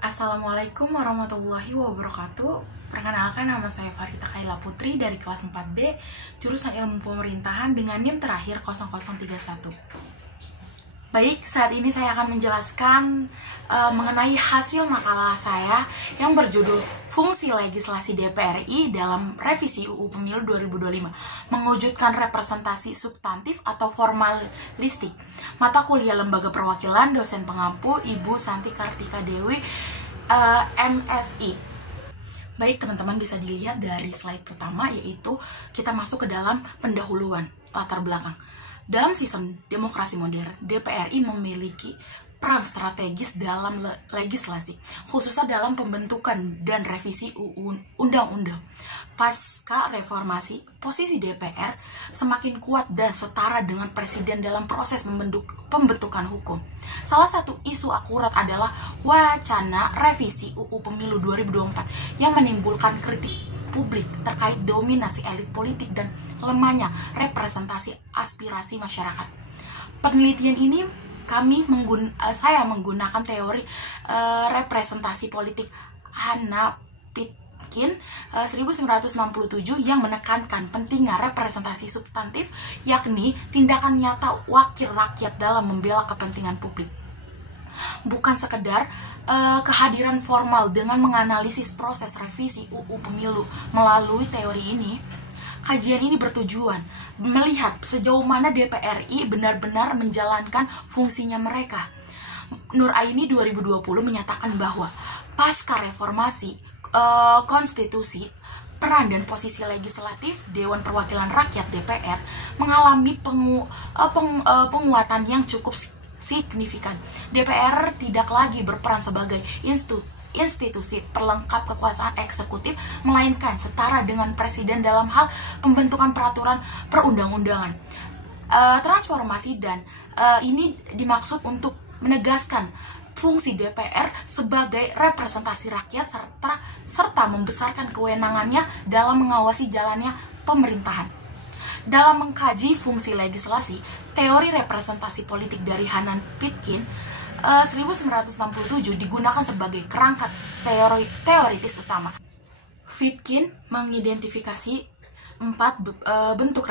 Assalamualaikum warahmatullahi wabarakatuh. Perkenalkan, nama saya Farita Kaila Putri dari kelas 4D, jurusan Ilmu Pemerintahan dengan NIM terakhir 0031. Baik, saat ini saya akan menjelaskan mengenai hasil makalah saya yang berjudul Fungsi Legislasi DPR RI dalam Revisi UU Pemilu 2025, mewujudkan representasi substantif atau formalistik. Mata kuliah Lembaga Perwakilan, dosen pengampu Ibu Santi Kartika Dewi, MSI. Baik, teman-teman bisa dilihat dari slide pertama, yaitu kita masuk ke dalam pendahuluan latar belakang. Dalam sistem demokrasi modern, DPR RI memiliki peran strategis dalam legislasi, khususnya dalam pembentukan dan revisi undang-undang. Pasca reformasi, posisi DPR semakin kuat dan setara dengan Presiden dalam proses pembentukan hukum. Salah satu isu akurat adalah wacana revisi UU Pemilu 2024 yang menimbulkan kritik publik terkait dominasi elit politik dan lemahnya representasi aspirasi masyarakat. Penelitian ini saya menggunakan teori representasi politik Hannah Pitkin 1967 yang menekankan pentingnya representasi substantif, yakni tindakan nyata wakil rakyat dalam membela kepentingan publik. Bukan sekedar kehadiran formal. Dengan menganalisis proses revisi UU Pemilu melalui teori ini, kajian ini bertujuan melihat sejauh mana DPR RI benar-benar menjalankan fungsinya mereka. Nur Aini 2020 menyatakan bahwa pasca reformasi konstitusi, peran dan posisi legislatif Dewan Perwakilan Rakyat DPR mengalami penguatan yang cukup signifikan. DPR tidak lagi berperan sebagai institusi pelengkap kekuasaan eksekutif, melainkan setara dengan Presiden dalam hal pembentukan peraturan perundang-undangan. Transformasi dan ini dimaksud untuk menegaskan fungsi DPR sebagai representasi rakyat serta membesarkan kewenangannya dalam mengawasi jalannya pemerintahan. Dalam mengkaji fungsi legislasi, teori representasi politik dari Hannah Pitkin 1967 digunakan sebagai kerangka teoritis utama. Pitkin mengidentifikasi 4 bentuk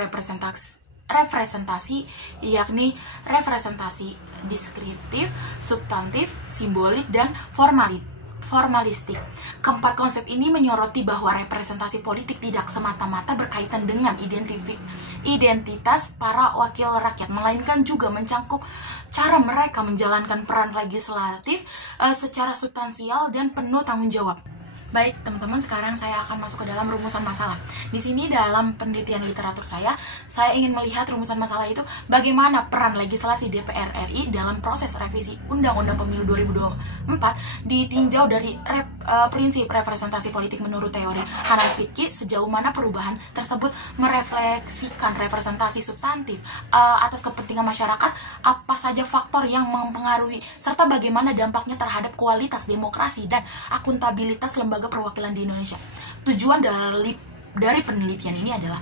representasi, yakni representasi deskriptif, substantif, simbolik, dan formalistik. Keempat konsep ini menyoroti bahwa representasi politik tidak semata-mata berkaitan dengan identitas para wakil rakyat, melainkan juga mencangkup cara mereka menjalankan peran legislatif secara substansial dan penuh tanggung jawab. Baik, teman-teman, sekarang saya akan masuk ke dalam rumusan masalah. Di sini dalam penelitian literatur saya ingin melihat rumusan masalah itu bagaimana peran legislasi DPR RI dalam proses revisi Undang-Undang Pemilu 2024 ditinjau dari prinsip representasi politik menurut teori Hannah Pitkin, sejauh mana perubahan tersebut merefleksikan representasi substantif atas kepentingan masyarakat, apa saja faktor yang mempengaruhi, serta bagaimana dampaknya terhadap kualitas demokrasi dan akuntabilitas lembaga perwakilan di Indonesia. Tujuan dari penelitian ini adalah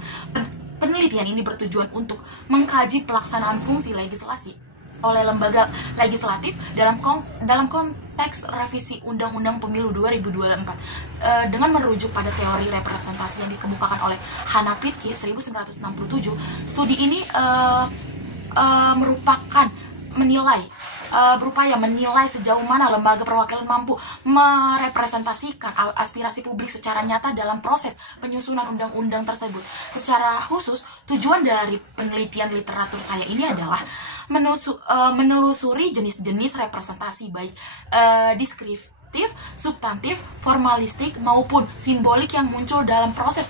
penelitian ini bertujuan untuk mengkaji pelaksanaan fungsi legislasi oleh lembaga legislatif dalam konteks revisi Undang-Undang Pemilu 2024 dengan merujuk pada teori representasi yang dikemukakan oleh Hannah Pitkin 1967. Studi ini berupaya menilai sejauh mana lembaga perwakilan mampu merepresentasikan aspirasi publik secara nyata dalam proses penyusunan undang-undang tersebut. Secara khusus, tujuan dari penelitian literatur saya ini adalah menelusuri jenis-jenis representasi baik deskriptif, substantif, formalistik maupun simbolik yang muncul dalam proses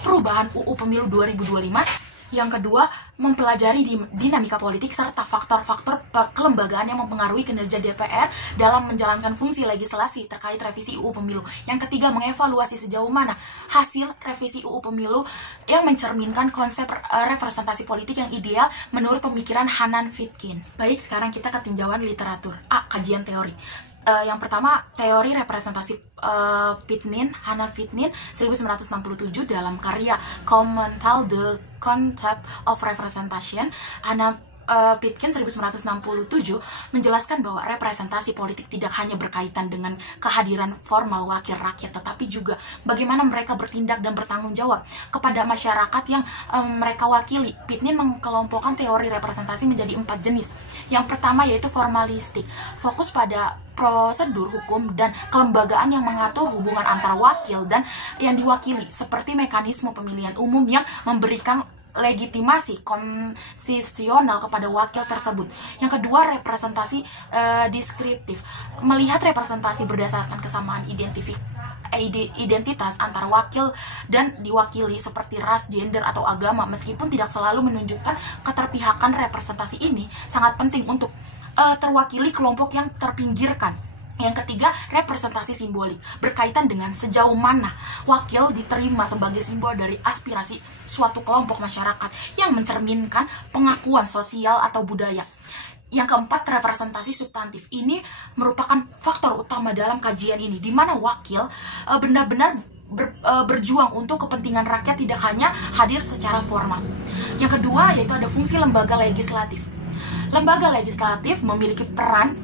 perubahan UU Pemilu 2025. Yang kedua, mempelajari dinamika politik serta faktor-faktor kelembagaan yang mempengaruhi kinerja DPR dalam menjalankan fungsi legislasi terkait revisi UU Pemilu. Yang ketiga, mengevaluasi sejauh mana hasil revisi UU Pemilu yang mencerminkan konsep representasi politik yang ideal menurut pemikiran Hannah Pitkin. Baik, sekarang kita ke tinjauan literatur. Kajian teori. Yang pertama, teori representasi Hannah Pitkin 1967 dalam karya Commental the Concept of Representation. Hannah Pitkin 1967 menjelaskan bahwa representasi politik tidak hanya berkaitan dengan kehadiran formal wakil rakyat, tetapi juga bagaimana mereka bertindak dan bertanggung jawab kepada masyarakat yang mereka wakili. Pitkin mengelompokkan teori representasi menjadi 4 jenis. Yang pertama yaitu formalistik, fokus pada prosedur hukum dan kelembagaan yang mengatur hubungan antara wakil dan yang diwakili, seperti mekanisme pemilihan umum yang memberikan legitimasi konstitusional kepada wakil tersebut. Yang kedua, representasi deskriptif, melihat representasi berdasarkan kesamaan identitas antara wakil dan diwakili seperti ras, gender, atau agama, meskipun tidak selalu menunjukkan keterpihakan. Representasi ini sangat penting untuk terwakili kelompok yang terpinggirkan. Yang ketiga, representasi simbolik, berkaitan dengan sejauh mana wakil diterima sebagai simbol dari aspirasi suatu kelompok masyarakat yang mencerminkan pengakuan sosial atau budaya. Yang keempat, representasi substantif. Ini merupakan faktor utama dalam kajian ini, di mana wakil benar-benar berjuang untuk kepentingan rakyat, tidak hanya hadir secara formal. Yang kedua, yaitu ada fungsi lembaga legislatif. Lembaga legislatif memiliki peran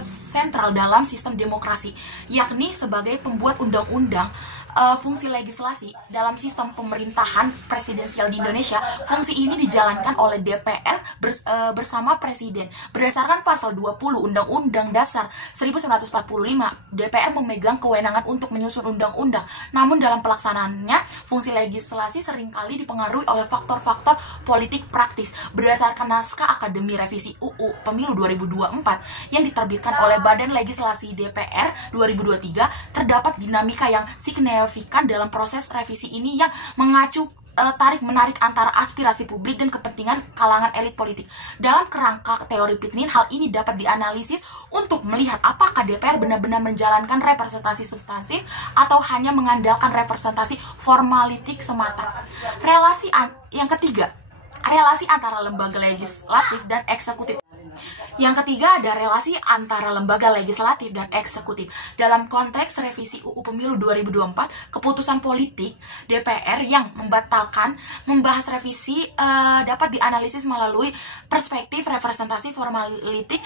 sentral dalam sistem demokrasi, yakni sebagai pembuat undang-undang. Fungsi legislasi dalam sistem pemerintahan presidensial di Indonesia, fungsi ini dijalankan oleh DPR bersama Presiden. Berdasarkan pasal 20 Undang-Undang Dasar 1945, DPR memegang kewenangan untuk menyusun undang-undang. Namun dalam pelaksanaannya, fungsi legislasi seringkali dipengaruhi oleh faktor-faktor politik praktis. Berdasarkan naskah Akademi Revisi UU Pemilu 2024 yang diterbitkan oleh Badan Legislasi DPR 2023, terdapat dinamika yang signifikan dalam proses revisi ini yang mengacu tarik-menarik antara aspirasi publik dan kepentingan kalangan elit politik. Dalam kerangka teori Pitkin, hal ini dapat dianalisis untuk melihat apakah DPR benar-benar menjalankan representasi substantif atau hanya mengandalkan representasi formalitik semata. Yang ketiga, relasi antara lembaga legislatif dan eksekutif. Yang ketiga, ada relasi antara lembaga legislatif dan eksekutif. Dalam konteks revisi UU Pemilu 2024, keputusan politik DPR yang membahas revisi dapat dianalisis melalui perspektif representasi formalitik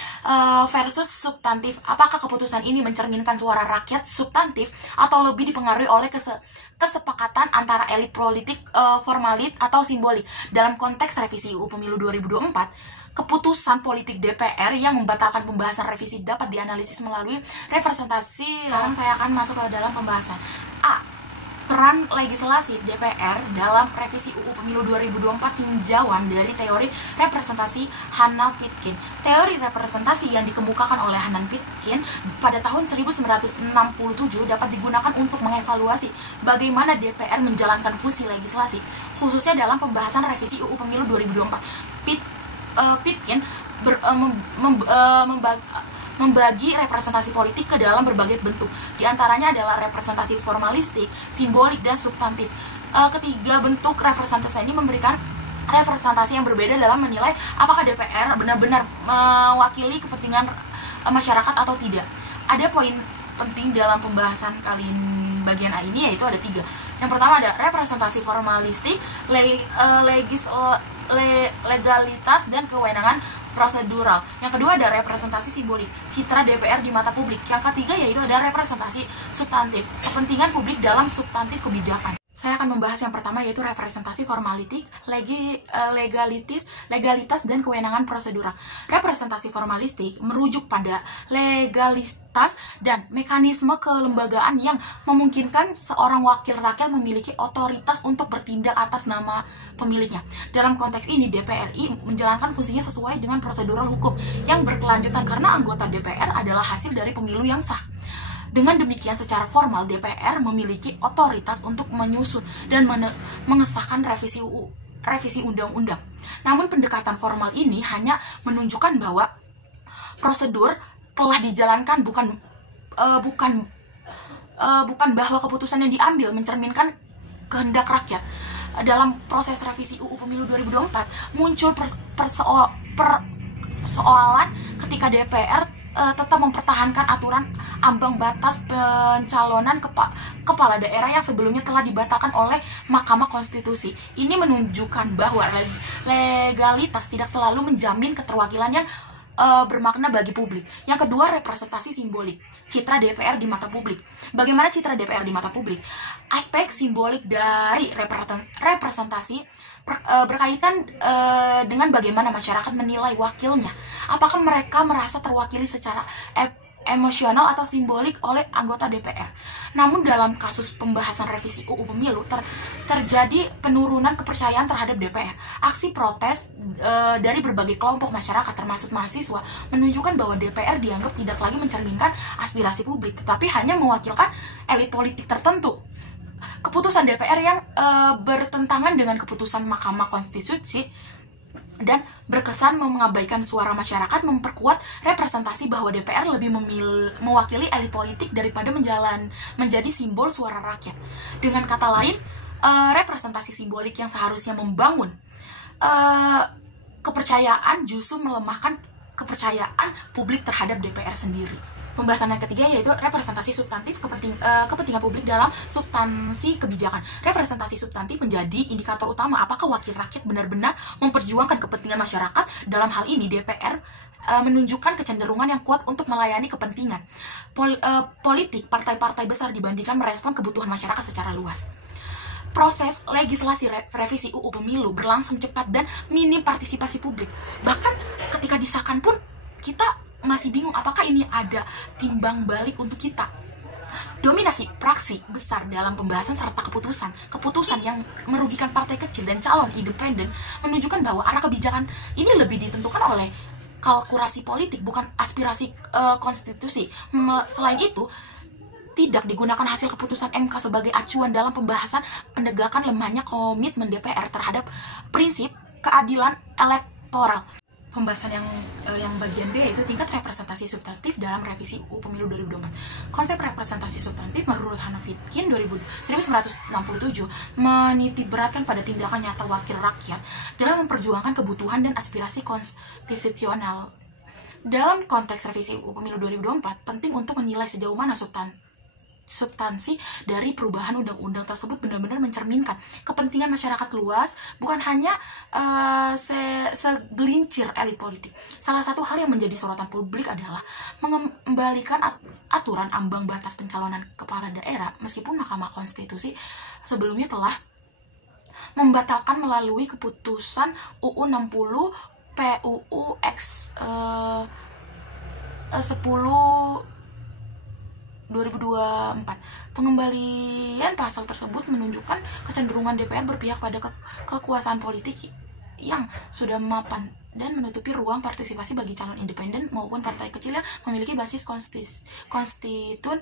versus substantif. Apakah keputusan ini mencerminkan suara rakyat substantif atau lebih dipengaruhi oleh kesepakatan antara elit politik formalit atau simbolik? Dalam konteks revisi UU Pemilu 2024, keputusan politik DPR yang membatalkan pembahasan revisi dapat dianalisis melalui representasi. Sekarang saya akan masuk ke dalam pembahasan. A. Peran legislasi DPR dalam revisi UU Pemilu 2024, tinjauan dari teori representasi Hanan Pitkin. Teori representasi yang dikemukakan oleh Hanan Pitkin pada tahun 1967 dapat digunakan untuk mengevaluasi bagaimana DPR menjalankan fungsi legislasi, khususnya dalam pembahasan revisi UU Pemilu 2024. Pitkin membagi representasi politik ke dalam berbagai bentuk. Di antaranya adalah representasi formalistik, simbolik, dan substantif. Ketiga bentuk representasi ini memberikan representasi yang berbeda dalam menilai apakah DPR benar-benar mewakili kepentingan masyarakat atau tidak. Ada poin penting dalam pembahasan bagian A ini, yaitu ada 3. Yang pertama ada representasi formalistik, legalitas, dan kewenangan prosedural. Yang kedua ada representasi simbolik, citra DPR di mata publik. Yang ketiga yaitu ada representasi substantif, kepentingan publik dalam substantif kebijakan. Saya akan membahas yang pertama, yaitu representasi formalitik, legalitas, dan kewenangan prosedural. Representasi formalistik merujuk pada legalitas dan mekanisme kelembagaan yang memungkinkan seorang wakil rakyat memiliki otoritas untuk bertindak atas nama pemiliknya. Dalam konteks ini, DPRI menjalankan fungsinya sesuai dengan prosedural hukum yang berkelanjutan karena anggota DPR adalah hasil dari pemilu yang sah. Dengan demikian, secara formal DPR memiliki otoritas untuk menyusun dan mengesahkan revisi undang-undang. Namun pendekatan formal ini hanya menunjukkan bahwa prosedur telah dijalankan, bukan bahwa keputusan yang diambil mencerminkan kehendak rakyat. Dalam proses revisi UU Pemilu 2024 muncul persoalan ketika DPR tetap mempertahankan aturan ambang batas pencalonan kepala daerah yang sebelumnya telah dibatalkan oleh Mahkamah Konstitusi. Ini menunjukkan bahwa legalitas tidak selalu menjamin keterwakilan yang bermakna bagi publik. Yang kedua, representasi simbolik. Citra DPR di mata publik. Bagaimana citra DPR di mata publik? Aspek simbolik dari representasi berkaitan dengan bagaimana masyarakat menilai wakilnya. Apakah mereka merasa terwakili secara emosional atau simbolik oleh anggota DPR. Namun dalam kasus pembahasan revisi UU Pemilu terjadi penurunan kepercayaan terhadap DPR. Aksi protes dari berbagai kelompok masyarakat termasuk mahasiswa menunjukkan bahwa DPR dianggap tidak lagi mencerminkan aspirasi publik, tetapi hanya mewakilkan elit politik tertentu. Keputusan DPR yang bertentangan dengan keputusan Mahkamah Konstitusi dan berkesan mengabaikan suara masyarakat memperkuat representasi bahwa DPR lebih mewakili elit politik daripada menjadi simbol suara rakyat. Dengan kata lain, representasi simbolik yang seharusnya membangun kepercayaan justru melemahkan kepercayaan publik terhadap DPR sendiri. Pembahasan yang ketiga yaitu representasi substantif kepentingan publik dalam substansi kebijakan. Representasi substantif menjadi indikator utama apakah wakil rakyat benar-benar memperjuangkan kepentingan masyarakat. Dalam hal ini DPR menunjukkan kecenderungan yang kuat untuk melayani kepentingan politik partai-partai besar dibandingkan merespon kebutuhan masyarakat secara luas. Proses legislasi revisi UU Pemilu berlangsung cepat dan minim partisipasi publik. Bahkan ketika disahkan pun kita masih bingung apakah ini ada timbang balik untuk kita. Dominasi praksi besar dalam pembahasan serta keputusan yang merugikan partai kecil dan calon independen menunjukkan bahwa arah kebijakan ini lebih ditentukan oleh kalkulasi politik bukan aspirasi konstitusi. Selain itu, tidak digunakan hasil keputusan MK sebagai acuan dalam pembahasan penegakan lemahnya komitmen DPR terhadap prinsip keadilan elektoral. Pembahasan yang bagian B yaitu tingkat representasi substantif dalam revisi UU Pemilu 2024. Konsep representasi substantif menurut Hannah Fitkin 1967 menitikberatkan pada tindakan nyata wakil rakyat dalam memperjuangkan kebutuhan dan aspirasi konstitusional. Dalam konteks revisi UU Pemilu 2024, penting untuk menilai sejauh mana substansi dari perubahan undang-undang tersebut benar-benar mencerminkan kepentingan masyarakat luas, bukan hanya segelintir elit politik. Salah satu hal yang menjadi sorotan publik adalah mengembalikan aturan ambang batas pencalonan kepala daerah, meskipun Mahkamah Konstitusi sebelumnya telah membatalkan melalui keputusan UU 60 PUU X 10 2024. Pengembalian pasal tersebut menunjukkan kecenderungan DPR berpihak pada kekuasaan politik yang sudah mapan dan menutupi ruang partisipasi bagi calon independen maupun partai kecil yang memiliki basis konstituen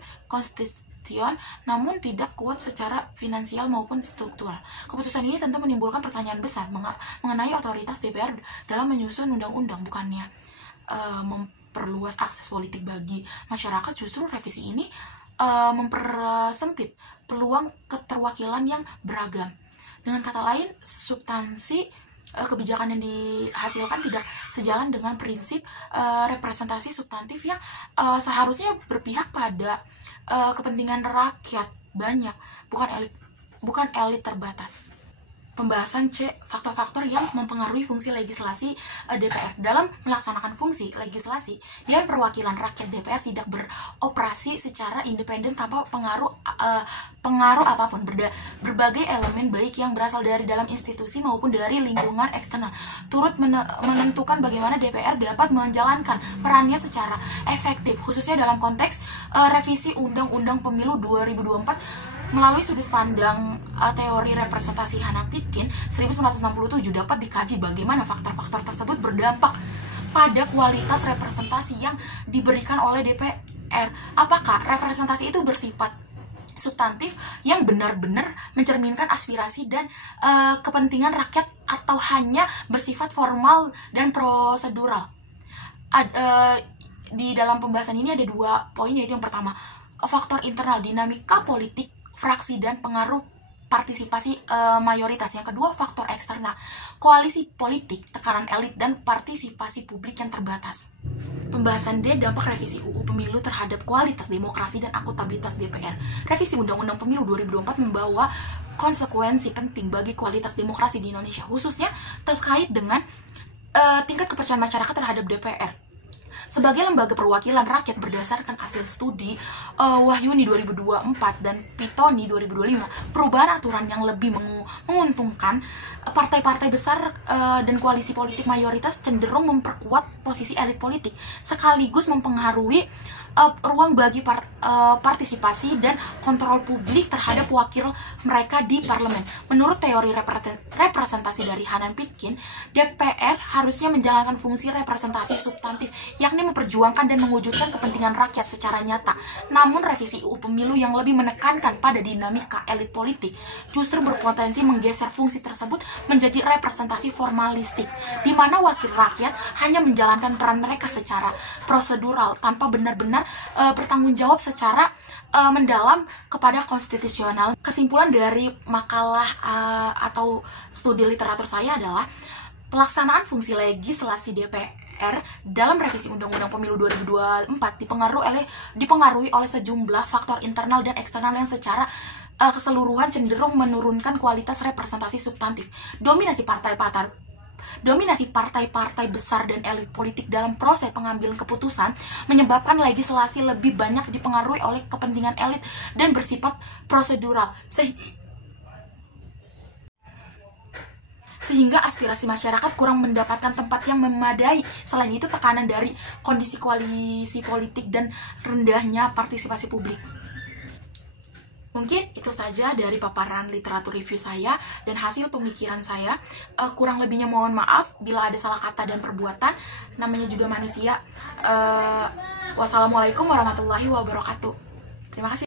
namun tidak kuat secara finansial maupun struktural. Keputusan ini tentu menimbulkan pertanyaan besar mengenai otoritas DPR dalam menyusun undang-undang. Bukannya memperluas akses politik bagi masyarakat, justru revisi ini mempersempit peluang keterwakilan yang beragam. Dengan kata lain, substansi kebijakan yang dihasilkan tidak sejalan dengan prinsip representasi substantif yang seharusnya berpihak pada kepentingan rakyat banyak, bukan elit terbatas. Pembahasan C, faktor-faktor yang mempengaruhi fungsi legislasi DPR. Dalam melaksanakan fungsi legislasi, Dewan Perwakilan Rakyat DPR tidak beroperasi secara independen tanpa pengaruh apapun. Berbagai elemen baik yang berasal dari dalam institusi maupun dari lingkungan eksternal turut menentukan bagaimana DPR dapat menjalankan perannya secara efektif, khususnya dalam konteks revisi Undang-Undang Pemilu 2024. Melalui sudut pandang teori representasi Hannah Fitkin 1967 dapat dikaji bagaimana faktor-faktor tersebut berdampak pada kualitas representasi yang diberikan oleh DPR. Apakah representasi itu bersifat substantif yang benar-benar mencerminkan aspirasi dan kepentingan rakyat atau hanya bersifat formal dan prosedural? Di dalam pembahasan ini ada dua poin, yaitu yang pertama, faktor internal, dinamika politik fraksi dan pengaruh partisipasi mayoritas. Yang kedua, faktor eksternal, koalisi politik, tekanan elit, dan partisipasi publik yang terbatas. Pembahasan D, dampak revisi UU Pemilu terhadap kualitas demokrasi dan akuntabilitas DPR. Revisi Undang-Undang Pemilu 2024 membawa konsekuensi penting bagi kualitas demokrasi di Indonesia, khususnya terkait dengan tingkat kepercayaan masyarakat terhadap DPR. Sebagai lembaga perwakilan rakyat berdasarkan hasil studi Wahyuni 2024 dan Pitoni 2025, perubahan aturan yang lebih menguntungkan partai-partai besar dan koalisi politik mayoritas cenderung memperkuat posisi elit politik, sekaligus mempengaruhi ruang bagi partisipasi dan kontrol publik terhadap wakil mereka di parlemen. Menurut teori representasi dari Hanan Pitkin, DPR harusnya menjalankan fungsi representasi substantif, yakni memperjuangkan dan mewujudkan kepentingan rakyat secara nyata. Namun revisi UU Pemilu yang lebih menekankan pada dinamika elit politik justru berpotensi menggeser fungsi tersebut menjadi representasi formalistik, di mana wakil rakyat hanya menjalankan peran mereka secara prosedural tanpa benar-benar bertanggung jawab secara mendalam kepada konstitusional. Kesimpulan dari makalah atau studi literatur saya adalah pelaksanaan fungsi legislasi DPR dalam revisi Undang-Undang Pemilu 2024 dipengaruhi oleh sejumlah faktor internal dan eksternal yang secara keseluruhan cenderung menurunkan kualitas representasi substantif. Dominasi partai-partai besar dan elit politik dalam proses pengambilan keputusan menyebabkan legislasi lebih banyak dipengaruhi oleh kepentingan elit dan bersifat prosedural, sehingga aspirasi masyarakat kurang mendapatkan tempat yang memadai. Selain itu, tekanan dari kondisi koalisi politik dan rendahnya partisipasi publik. Mungkin itu saja dari paparan literatur review saya dan hasil pemikiran saya. Kurang lebihnya mohon maaf bila ada salah kata dan perbuatan. Namanya juga manusia. Wassalamualaikum warahmatullahi wabarakatuh. Terima kasih.